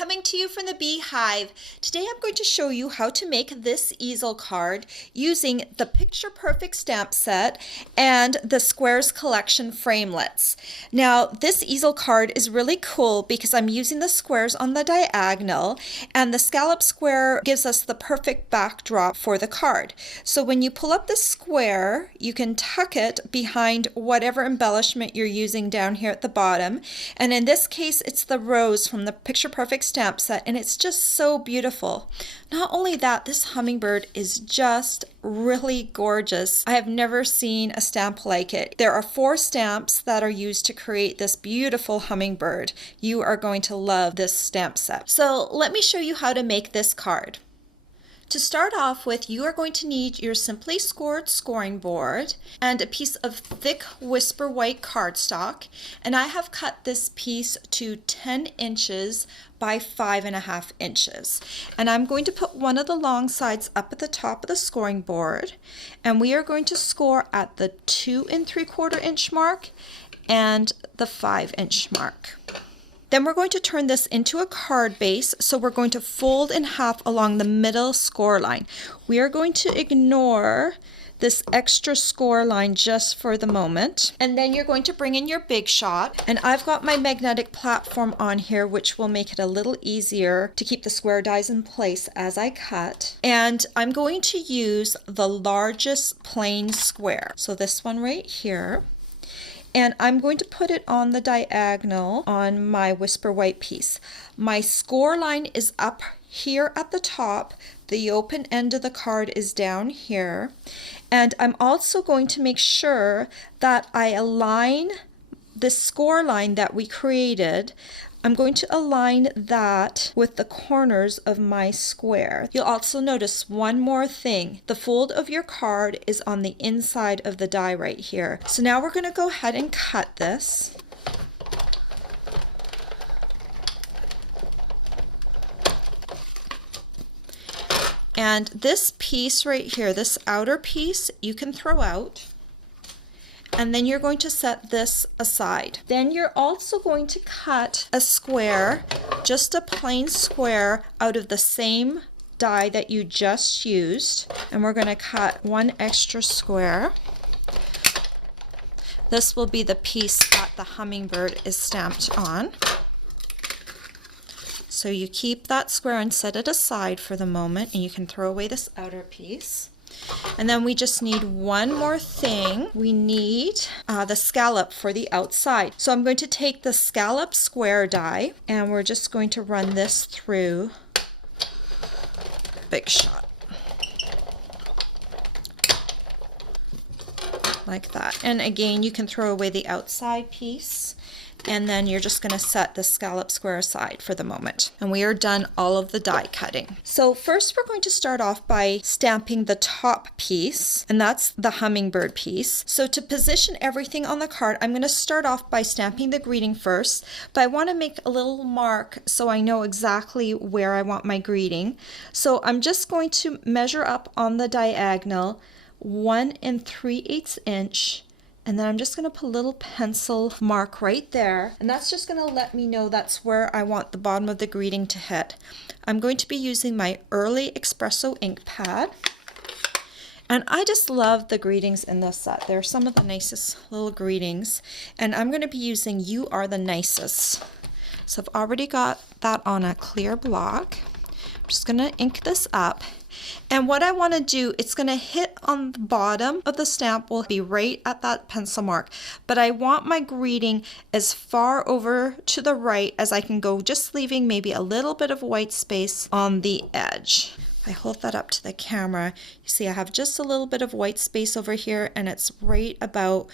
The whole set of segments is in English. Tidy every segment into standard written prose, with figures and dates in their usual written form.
coming to you from the Beehive. Today I'm going to show you how to make this easel card using the Picture Perfect stamp set and the Squares Collection framelits. Now this easel card is really cool because I'm using the squares on the diagonal, and the scallop square gives us the perfect backdrop for the card. So when you pull up the square, you can tuck it behind whatever embellishment you're using down here at the bottom, and in this case it's the rose from the Picture Perfect stamp set, and it's just so beautiful. Not only that, this hummingbird is just really gorgeous. I have never seen a stamp like it. There are 4 stamps that are used to create this beautiful hummingbird. You are going to love this stamp set. So let me show you how to make this card. To start off with, you are going to need your simply scored scoring board and a piece of thick Whisper White cardstock, and I have cut this piece to 10 inches by 5.5 inches. And I'm going to put one of the long sides up at the top of the scoring board, and we are going to score at the 2 3/4 inch mark and the 5 inch mark. Then we're going to turn this into a card base, so we're going to fold in half along the middle score line. We are going to ignore this extra score line just for the moment. And then you're going to bring in your Big Shot. And I've got my magnetic platform on here, which will make it a little easier to keep the square dies in place as I cut. And I'm going to use the largest plain square. So this one right here. And I'm going to put it on the diagonal on my Whisper White piece. My score line is up here at the top. The open end of the card is down here. And I'm also going to make sure that I align the score line that we created. I'm going to align that with the corners of my square. You'll also notice one more thing. The fold of your card is on the inside of the die right here. So now we're going to go ahead and cut this. And this piece right here, this outer piece, you can throw out. And then you're going to set this aside. Then you're also going to cut a square, just a plain square, out of the same die that you just used. And we're going to cut one extra square. This will be the piece that the hummingbird is stamped on. So you keep that square and set it aside for the moment, and you can throw away this outer piece. And then we just need one more thing. We need the scallop for the outside. So I'm going to take the scallop square die, and we're just going to run this through Big Shot. Like that. And again, you can throw away the outside piece. And then you're just going to set the scallop square aside for the moment. And we are done all of the die cutting. So first we're going to start off by stamping the top piece, and that's the hummingbird piece. So to position everything on the card, I'm going to start off by stamping the greeting first, but I want to make a little mark so I know exactly where I want my greeting. So I'm just going to measure up on the diagonal 1 3/8 inch. And then I'm just going to put a little pencil mark right there, and that's just going to let me know that's where I want the bottom of the greeting to hit. I'm going to be using my Early Espresso ink pad, and I just love the greetings in this set. They're some of the nicest little greetings, and I'm going to be using You Are the Nicest. So I've already got that on a clear block. I'm just going to ink this up. And what I want to do, it's going to hit on the bottom of the stamp, will be right at that pencil mark. But I want my greeting as far over to the right as I can go, just leaving maybe a little bit of white space on the edge. If I hold that up to the camera, you see I have just a little bit of white space over here, and it's right about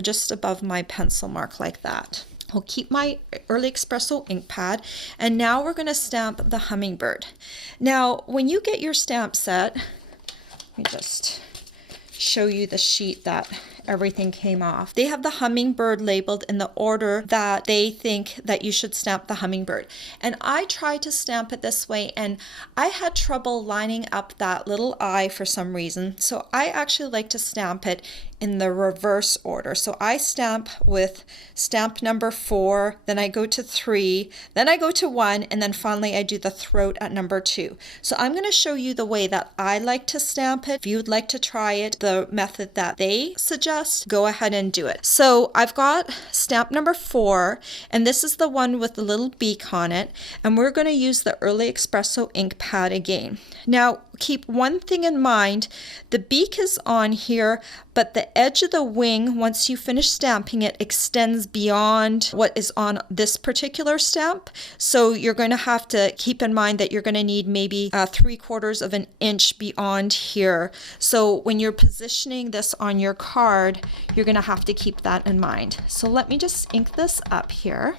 just above my pencil mark like that. I'll keep my Early Espresso ink pad, and now we're going to stamp the hummingbird. Now, when you get your stamp set, let me just show you the sheet that everything came off. They have the hummingbird labeled in the order that they think that you should stamp the hummingbird. And I tried to stamp it this way, and I had trouble lining up that little eye for some reason. So I actually like to stamp it in the reverse order. So I stamp with stamp number 4, then I go to 3, then I go to 1, and then finally I do the throat at number 2. So I'm going to show you the way that I like to stamp it. If you would like to try it, the method that they suggest, go ahead and do it. So I've got stamp number 4, and this is the one with the little beak on it, and we're going to use the Early Espresso ink pad again. Now keep one thing in mind, the beak is on here, but the edge of the wing, once you finish stamping it, extends beyond what is on this particular stamp. So you're going to have to keep in mind that you're going to need maybe 3/4 of an inch beyond here. So when you're positioning this on your card, you're going to have to keep that in mind. So let me just ink this up here.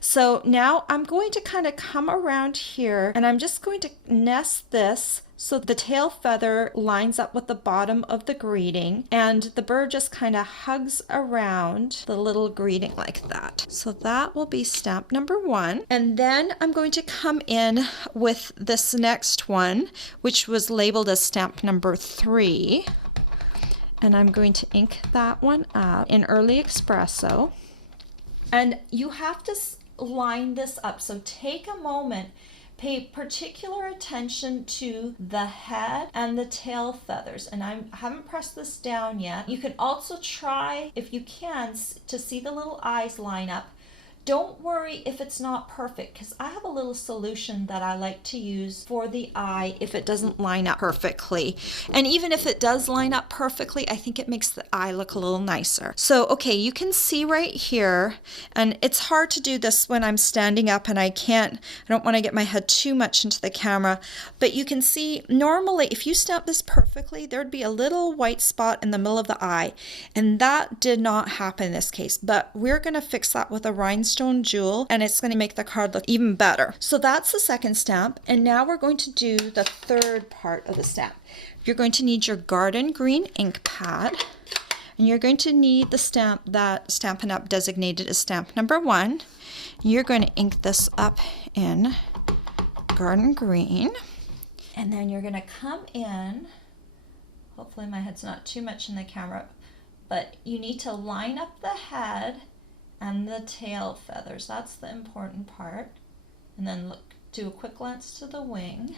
So now I'm going to kind of come around here, and I'm just going to nest this so the tail feather lines up with the bottom of the greeting, and the bird just kind of hugs around the little greeting like that. So that will be stamp number 1. And then I'm going to come in with this next one, which was labeled as stamp number 3. And I'm going to ink that one up in Early Espresso. And you have to line this up. So take a moment, pay particular attention to the head and the tail feathers. And I haven't pressed this down yet. You can also try, if you can, to see the little eyes line up. Don't worry if it's not perfect, because I have a little solution that I like to use for the eye if it doesn't line up perfectly. And even if it does line up perfectly, I think it makes the eye look a little nicer. So, okay, you can see right here, and it's hard to do this when I'm standing up and I don't want to get my head too much into the camera, but you can see normally if you stamp this perfectly, there'd be a little white spot in the middle of the eye, and that did not happen in this case, but we're going to fix that with a rhinestone jewel, and it's going to make the card look even better. So that's the second stamp, and now we're going to do the third part of the stamp. You're going to need your garden green ink pad, and you're going to need the stamp that Stampin' Up! Designated as stamp number 1. You're going to ink this up in garden green, and then you're going to come in, hopefully my head's not too much in the camera, but you need to line up the head and the tail feathers. That's the important part. And then do a quick glance to the wing,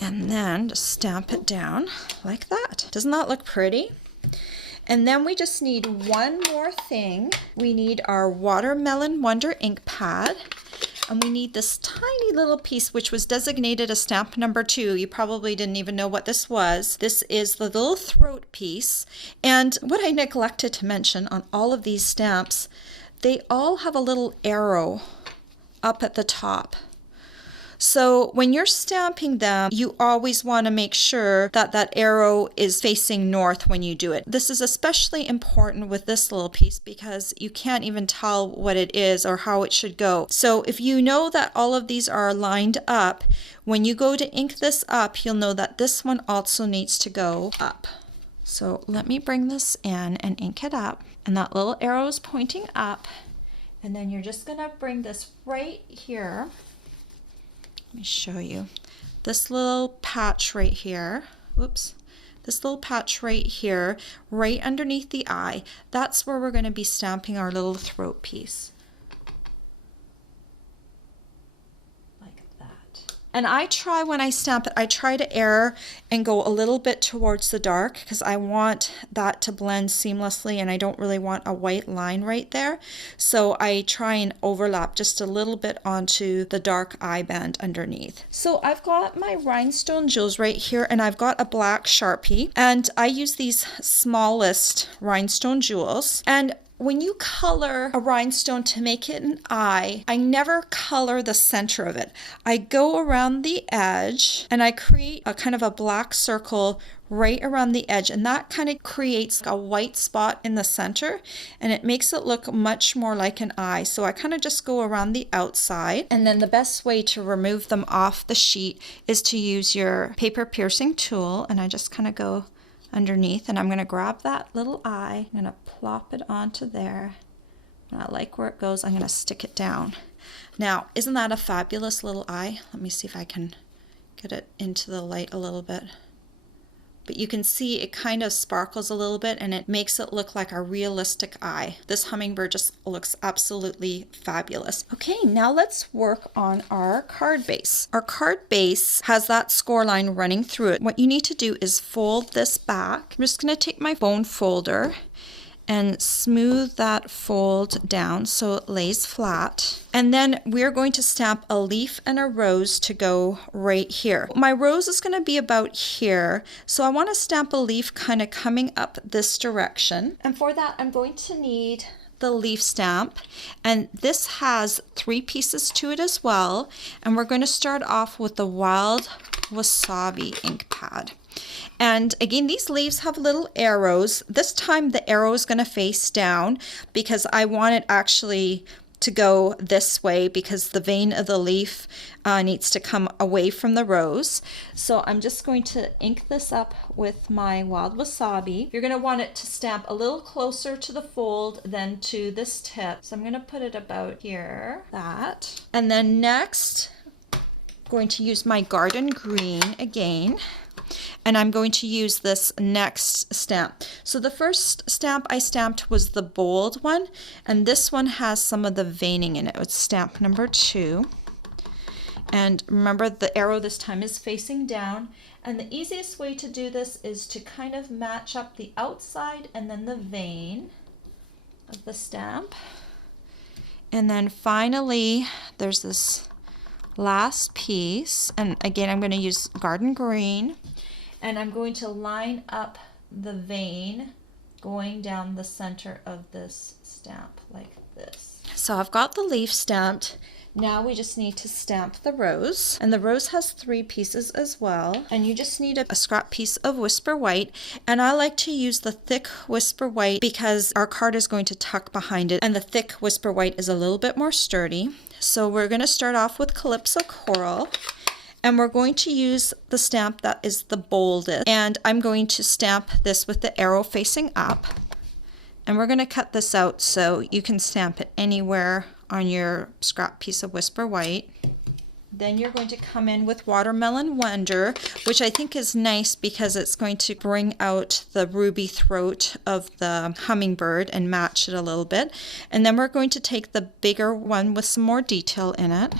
and then just stamp it down like that. Doesn't that look pretty? And then we just need one more thing. We need our Watermelon Wonder ink pad, and we need this tiny little piece which was designated as stamp number 2. You probably didn't even know what this was. This is the little throat piece. And what I neglected to mention on all of these stamps, they all have a little arrow up at the top. So when you're stamping them, you always want to make sure that that arrow is facing north when you do it. This is especially important with this little piece because you can't even tell what it is or how it should go. So if you know that all of these are lined up, when you go to ink this up, you'll know that this one also needs to go up. So let me bring this in and ink it up. And that little arrow is pointing up. And then you're just going to bring this right here. Let me show you. This little patch right here, whoops, this little patch right here, right underneath the eye, that's where we're going to be stamping our little throat piece. Like that. And I try, when I stamp it, I try to err and go a little bit towards the dark because I want that to blend seamlessly, and I don't really want a white line right there. So I try and overlap just a little bit onto the dark eye band underneath. So I've got my rhinestone jewels right here, and I've got a black Sharpie, and I use these smallest rhinestone jewels. And when you color a rhinestone to make it an eye, I never color the center of it. I go around the edge and I create a kind of a black circle right around the edge, and that kind of creates a white spot in the center, and it makes it look much more like an eye. So I kind of just go around the outside, and then the best way to remove them off the sheet is to use your paper piercing tool, and I just kind of go underneath, and I'm going to grab that little eye. I'm going to plop it onto there. And I like where it goes. I'm going to stick it down. Now, isn't that a fabulous little eye? Let me see if I can get it into the light a little bit. But you can see it kind of sparkles a little bit and it makes it look like a realistic eye. This hummingbird just looks absolutely fabulous. Okay, now let's work on our card base. Our card base has that score line running through it. What you need to do is fold this back. I'm just going to take my bone folder and smooth that fold down so it lays flat. And then we're going to stamp a leaf and a rose to go right here. My rose is going to be about here, so I want to stamp a leaf kind of coming up this direction. And for that, I'm going to need the leaf stamp, and this has 3 pieces to it as well. And we're going to start off with the Wild Wasabi ink pad. And again, these leaves have little arrows. This time the arrow is going to face down because I want it actually to go this way because the vein of the leaf needs to come away from the rose. So I'm just going to ink this up with my Wild Wasabi. You're going to want it to stamp a little closer to the fold than to this tip. So I'm going to put it about here, that. And then next, I'm going to use my garden green again. And I'm going to use this next stamp. So the first stamp I stamped was the bold one, and this one has some of the veining in it. It's stamp number 2. And remember, the arrow this time is facing down. And the easiest way to do this is to kind of match up the outside and then the vein of the stamp. And then finally, there's this last piece. And again, I'm going to use garden green. And I'm going to line up the vein going down the center of this stamp like this. So I've got the leaf stamped. Now we just need to stamp the rose. And the rose has 3 pieces as well. And you just need a scrap piece of Whisper White. And I like to use the thick Whisper White because our card is going to tuck behind it. And the thick Whisper White is a little bit more sturdy. So we're going to start off with Calypso Coral. And we're going to use the stamp that is the boldest. And I'm going to stamp this with the arrow facing up. And we're going to cut this out so you can stamp it anywhere on your scrap piece of Whisper White. Then you're going to come in with Watermelon Wonder, which I think is nice because it's going to bring out the ruby throat of the hummingbird and match it a little bit. And then we're going to take the bigger one with some more detail in it.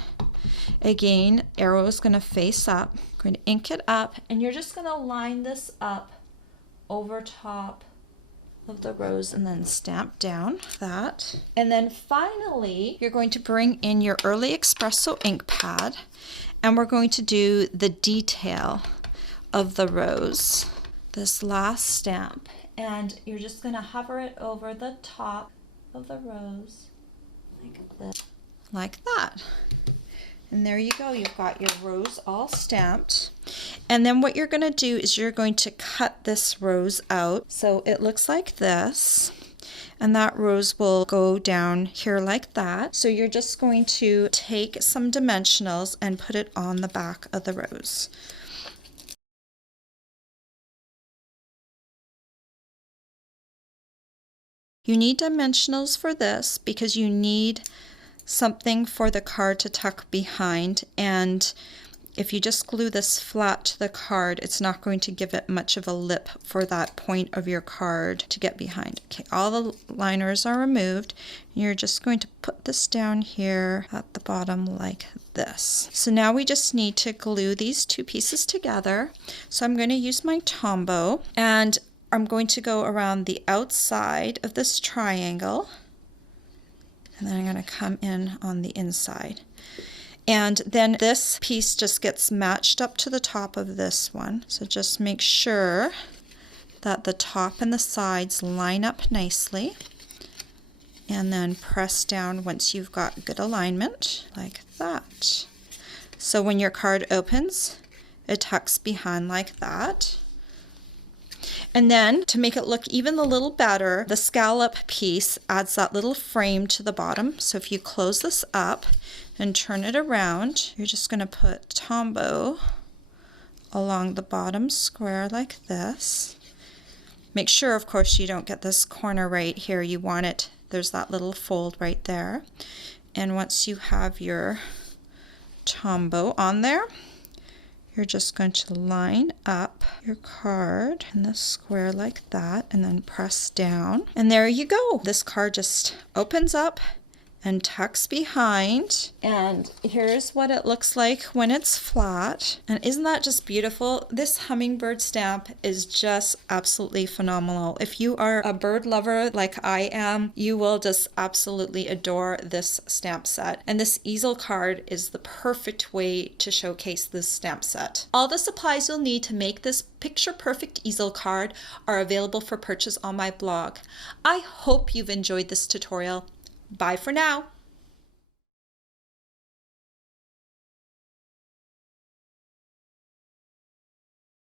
Again, arrow is going to face up. I'm going to ink it up, and you're just going to line this up over top of the rose and then stamp down that. And then finally, you're going to bring in your Early Espresso ink pad, and we're going to do the detail of the rose, this last stamp. And you're just going to hover it over the top of the rose like this, like that. And there you go, you've got your rose all stamped. And then what you're going to do is you're going to cut this rose out. So it looks like this. And that rose will go down here like that. So you're just going to take some dimensionals and put it on the back of the rose. You need dimensionals for this because you need something for the card to tuck behind, and if you just glue this flat to the card, it's not going to give it much of a lip for that point of your card to get behind. Okay, all the liners are removed. You're just going to put this down here at the bottom like this. So now we just need to glue these 2 pieces together. So I'm going to use my Tombow, and I'm going to go around the outside of this triangle. And then I'm going to come in on the inside. And then this piece just gets matched up to the top of this one. So just make sure that the top and the sides line up nicely. And then press down once you've got good alignment, like that. So when your card opens, it tucks behind like that. And then to make it look even a little better, the scallop piece adds that little frame to the bottom. So if you close this up and turn it around, you're just going to put Tombow along the bottom square like this. Make sure, of course, you don't get this corner right here. You want it, there's that little fold right there. And once you have your Tombow on there, you're just going to line up your card in the square like that and then press down. And there you go. This card just opens up and tucks behind. And here's what it looks like when it's flat. And isn't that just beautiful? This hummingbird stamp is just absolutely phenomenal. If you are a bird lover like I am, you will just absolutely adore this stamp set. And this easel card is the perfect way to showcase this stamp set. All the supplies you'll need to make this picture perfect easel card are available for purchase on my blog. I hope you've enjoyed this tutorial. Bye for now.